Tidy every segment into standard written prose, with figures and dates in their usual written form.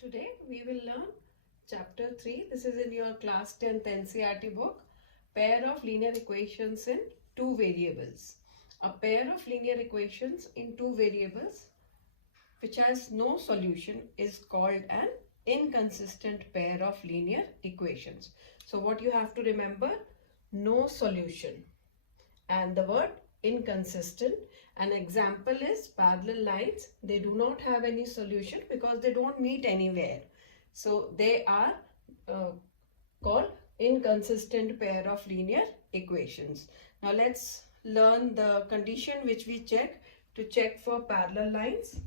Today we will learn chapter 3. This is in your class 10th NCERT book. Pair of linear equations in two variables. A pair of linear equations in two variables which has no solution is called an inconsistent pair of linear equations. So what you have to remember, no solution and the word inconsistent. An example is parallel lines. They do not have any solution because they don't meet anywhere. So they are called inconsistent pair of linear equations. Now let's learn the condition which we check for parallel lines.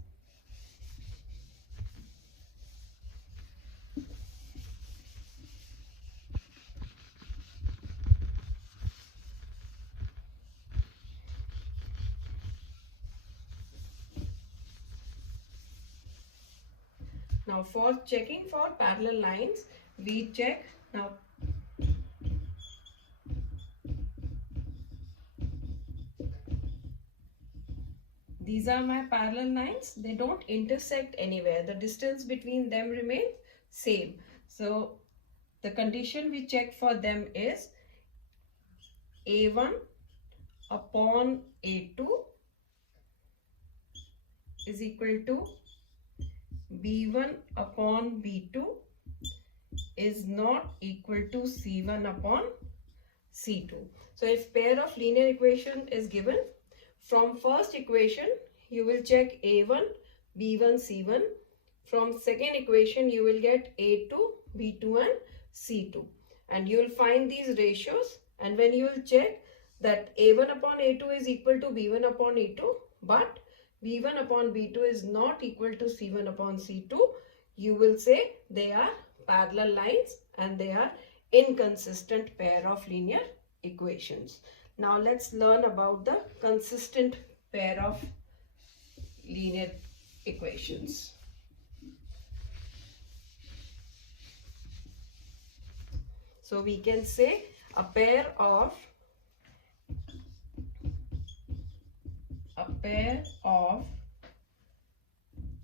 Now for checking for parallel lines, we check now. These are my parallel lines. They don't intersect anywhere. The distance between them remains same. So the condition we check for them is A1 upon A2 is equal to B1 upon B2 is not equal to C1 upon C2. So if pair of linear equation is given, from first equation you will check A1, B1, C1. From second equation you will get A2, B2 and C2. And you will find these ratios, and when you will check that A1 upon A2 is equal to B1 upon E2, but B1 upon B2 is not equal to C1 upon C2, you will say they are parallel lines and they are inconsistent pair of linear equations. Now let's learn about the consistent pair of linear equations. So we can say a pair of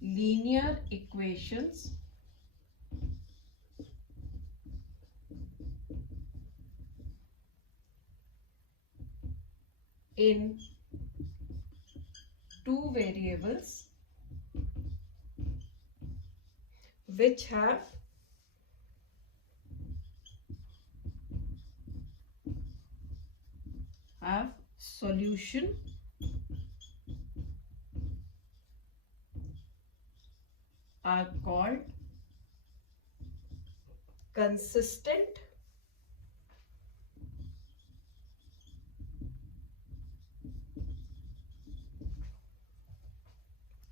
linear equations in two variables which have solution are called consistent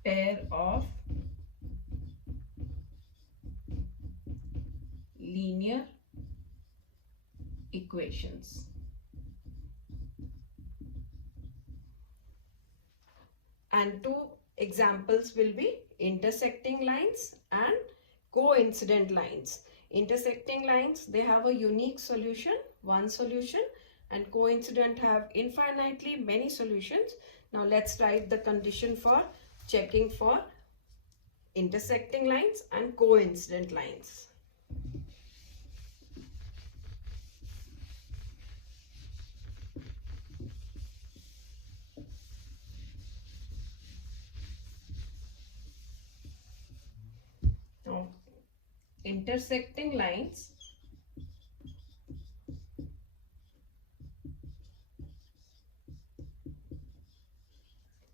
pair of linear equations. And two examples will be intersecting lines and coincident lines. Intersecting lines, they have a unique solution, one solution, and coincident have infinitely many solutions. Now let's write the condition for checking for intersecting lines and coincident lines. Now, intersecting lines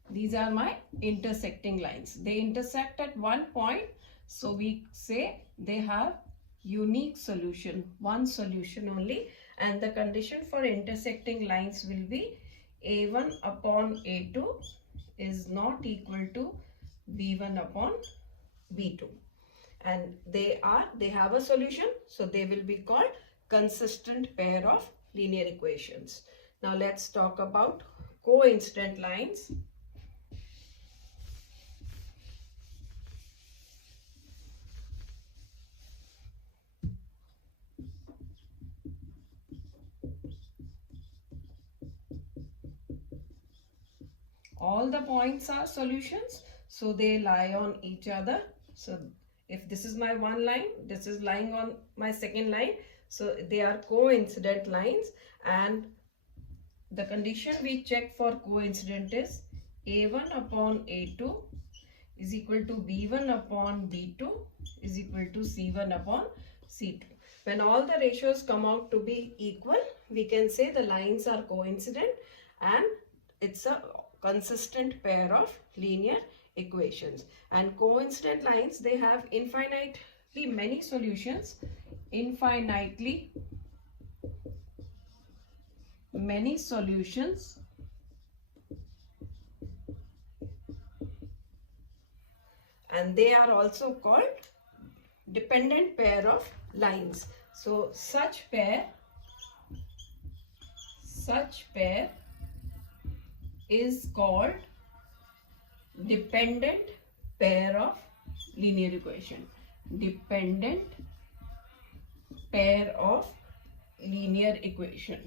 these are my intersecting lines. They intersect at one point, so we say they have unique solution, one solution only, and the condition for intersecting lines will be A1 upon A2 is not equal to B1 upon B2, and they have a solution, so they will be called consistent pair of linear equations. Now let's talk about coincident lines. All the points are solutions, so they lie on each other. So If this is my one line, this is lying on my second line, so they are coincident lines, and the condition we check for coincident is A1 upon A2 is equal to B1 upon B2 is equal to C1 upon C2. When all the ratios come out to be equal, we can say the lines are coincident and it's a consistent pair of linear equations. And coincident lines, they have infinitely many solutions, infinitely many solutions, and they are also called dependent pair of lines. So such pair is called dependent pair of linear equation. Dependent pair of linear equation.